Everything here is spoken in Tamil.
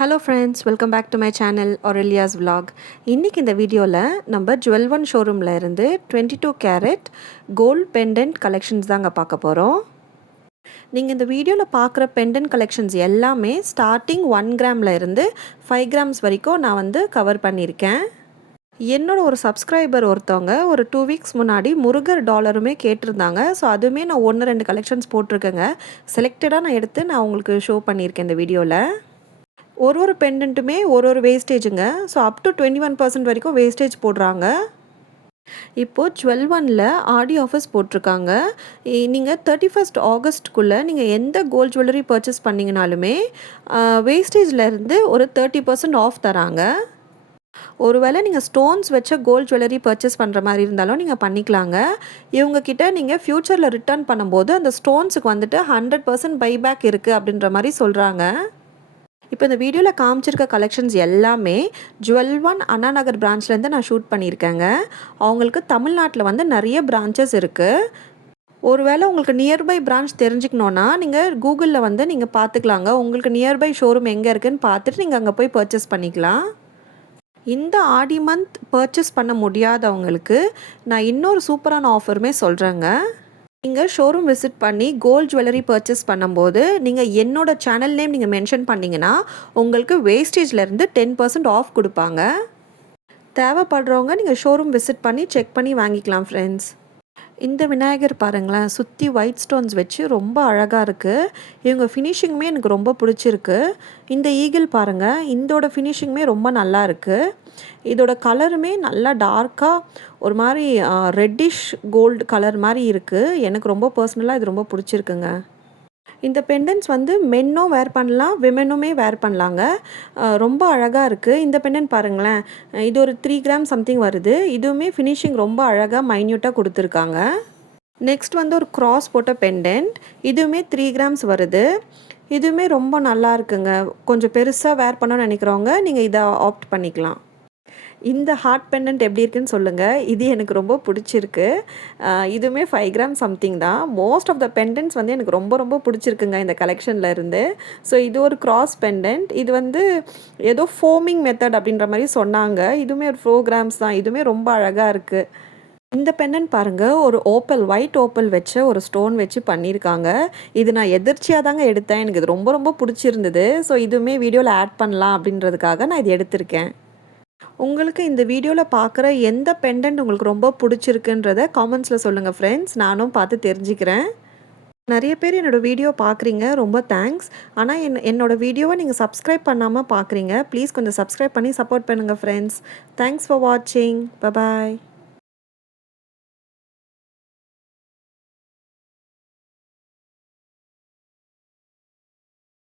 Hello friends, welcome back to my channel Aurelia's vlog. இன்றைக்கி இந்த வீடியோவில் நம்ம ஜுவல் ஒன் ஷோரூமில் இருந்து 22 கேரட் கோல்ட் பெண்டன்ட் கலெக்ஷன்ஸ் தாங்க பார்க்க போகிறோம். நீங்கள் இந்த வீடியோவில் பார்க்குற பெண்டன்ட் கலெக்ஷன்ஸ் எல்லாமே ஸ்டார்டிங் 1 கிராமில் இருந்து 5 கிராம்ஸ் வரைக்கும் நான் கவர் பண்ணியிருக்கேன். என்னோட ஒரு சப்ஸ்கிரைபர் ஒருத்தவங்க ஒரு 2 வீக்ஸ் முன்னாடி முருகர் டாலருமே கேட்டிருந்தாங்க. ஸோ அதுவுமே நான் 1-2 கலெக்ஷன்ஸ் போட்டிருக்கேங்க. செலக்டடாக நான் எடுத்து நான் உங்களுக்கு ஷோ பண்ணியிருக்கேன் இந்த வீடியோவில். ஒரு பெண்டன்ட்டுமே ஒரு வேஸ்டேஜுங்க. ஸோ அப் டு 21% வரைக்கும் வேஸ்டேஜ் போடுறாங்க. இப்போது 12/1 ஆடி ஆஃபர்ஸ் போட்டிருக்காங்க. நீங்கள் 31 ஆகஸ்ட்குள்ளே நீங்கள் எந்த கோல்ட் ஜுவல்லரி பர்ச்சேஸ் பண்ணிங்கனாலுமே வேஸ்டேஜ்லேருந்து ஒரு 30% ஆஃப் தராங்க. ஒருவேளை நீங்கள் ஸ்டோன்ஸ் வச்ச கோல்ட் ஜுவல்லரி பர்ச்சேஸ் பண்ணுற மாதிரி இருந்தாலும் நீங்கள் பண்ணிக்கலாங்க. இவங்கக்கிட்ட நீங்கள் ஃப்யூச்சரில் ரிட்டர்ன் பண்ணும்போது அந்த ஸ்டோன்ஸுக்கு 100% பைபேக் இருக்குது அப்படின்ற மாதிரி சொல்கிறாங்க. இப்போ இந்த வீடியோவில் காமிச்சிருக்க கலெக்ஷன்ஸ் எல்லாமே ஜுவல் ஒன் அண்ணா நகர் பிரான்ச்லேருந்து நான் ஷூட் பண்ணியிருக்கேங்க. அவங்களுக்கு தமிழ்நாட்டில் நிறைய பிரான்ச்சஸ் இருக்குது. ஒருவேளை உங்களுக்கு நியர்பை பிரான்ச் தெரிஞ்சுக்கணுன்னா நீங்கள் கூகுளில் நீங்கள் பார்த்துக்கலாங்க. உங்களுக்கு நியர்பை ஷோரூம் எங்கே இருக்குதுன்னு பார்த்துட்டு நீங்கள் அங்கே போய் பர்ச்சேஸ் பண்ணிக்கலாம். இந்த ஆடி மந்த் பர்ச்சேஸ் பண்ண முடியாதவங்களுக்கு நான் இன்னொரு சூப்பரான ஆஃபருமே சொல்கிறேங்க. நீங்கள் ஷோரூம் விசிட் பண்ணி கோல்ட் ஜுவல்லரி பர்ச்சேஸ் பண்ணும்போது நீங்கள் என்னோட சேனல் நேம் நீங்கள் மென்ஷன் பண்ணிங்கன்னா உங்களுக்கு வேஸ்டேஜ்லேருந்து 10% ஆஃப் கொடுப்பாங்க. தேவைப்படுறவங்க நீங்கள் ஷோரூம் விசிட் பண்ணி செக் பண்ணி வாங்கிக்கலாம் ஃப்ரெண்ட்ஸ். இந்த விநாயகர் பாருங்களேன், சுற்றி ஒயிட் ஸ்டோன்ஸ் வச்சு ரொம்ப அழகாக இருக்குது. இவங்க ஃபினிஷிங்குமே எனக்கு ரொம்ப பிடிச்சிருக்கு. இந்த ஈகிள் பாருங்கள், இதோட ஃபினிஷிங்குமே ரொம்ப நல்லா இருக்குது. இதோட கலருமே நல்லா டார்க்காக ஒரு மாதிரி ரெட்டிஷ் கோல்டு கலர் மாதிரி இருக்குது. எனக்கு ரொம்ப பர்சனலாக இது ரொம்ப பிடிச்சிருக்குங்க. இந்த பெண்டன்ட்ஸ் மென்னும் வேர் பண்ணலாம், விமெனுமே வேர் பண்ணலாங்க. ரொம்ப அழகாக இருக்குது. இந்த பெண்டன்ட் பாருங்களேன், இது ஒரு 3 கிராம் சம்திங் வருது. இதுவுமே ஃபினிஷிங் ரொம்ப அழகாக மைன்யூட்டாக கொடுத்துருக்காங்க. நெக்ஸ்ட் ஒரு கிராஸ் போட்ட பெண்டன்ட். இதுவுமே 3 கிராம்ஸ் வருது. இதுவுமே ரொம்ப நல்லா இருக்குங்க. கொஞ்சம் பெருசாக வேர் பண்ணணும்னு நினைக்கிறவங்க நீங்கள் இதை ஆப்ட் பண்ணிக்கலாம். இந்த ஹார்ட் பெண்டன்ட் எப்படி இருக்குன்னு சொல்லுங்கள். இது எனக்கு ரொம்ப பிடிச்சிருக்கு. இதுவுமே 5 கிராம் சம்திங் தான். மோஸ்ட் ஆஃப் த பெண்டன்ட்ஸ் எனக்கு ரொம்ப ரொம்ப பிடிச்சிருக்குங்க இந்த கலெக்ஷனில் இருந்து. ஸோ இது ஒரு கிராஸ் பெண்டன்ட். இது ஏதோ ஃபோமிங் மெத்தட் அப்படின்ற மாதிரி சொன்னாங்க. இதுவுமே ஒரு 4 கிராம்ஸ் தான். இதுவுமே ரொம்ப அழகாக இருக்குது. இந்த பெண்டன்ட் பாருங்கள், ஒரு ஒயிட் ஓப்பல் வச்ச ஒரு ஸ்டோன் வச்சு பண்ணியிருக்காங்க. இது நான் எதிர்ச்சியாக தாங்க எடுத்தேன். எனக்கு இது ரொம்ப ரொம்ப பிடிச்சிருந்தது. ஸோ இதுவுமே வீடியோவில் ஆட் பண்ணலாம் அப்படின்றதுக்காக நான் இது எடுத்திருக்கேன். உங்களுக்கு இந்த வீடியோவில் பார்க்குற எந்த பெண்டன்ட் உங்களுக்கு ரொம்ப பிடிச்சிருக்குன்றத காமெண்ட்ஸில் சொல்லுங்கள் ஃப்ரெண்ட்ஸ். நானும் பார்த்து தெரிஞ்சுக்கிறேன். நிறைய பேர் என்னோடய வீடியோ பார்க்குறீங்க, ரொம்ப தேங்க்ஸ். ஆனால் என்னோடய வீடியோவை நீங்கள் சப்ஸ்கிரைப் பண்ணாமல் பார்க்குறீங்க. ப்ளீஸ் கொஞ்சம் சப்ஸ்கிரைப் பண்ணி சப்போர்ட் பண்ணுங்கள் ஃப்ரெண்ட்ஸ். தேங்க்ஸ் ஃபார் வாட்சிங். பபாய்.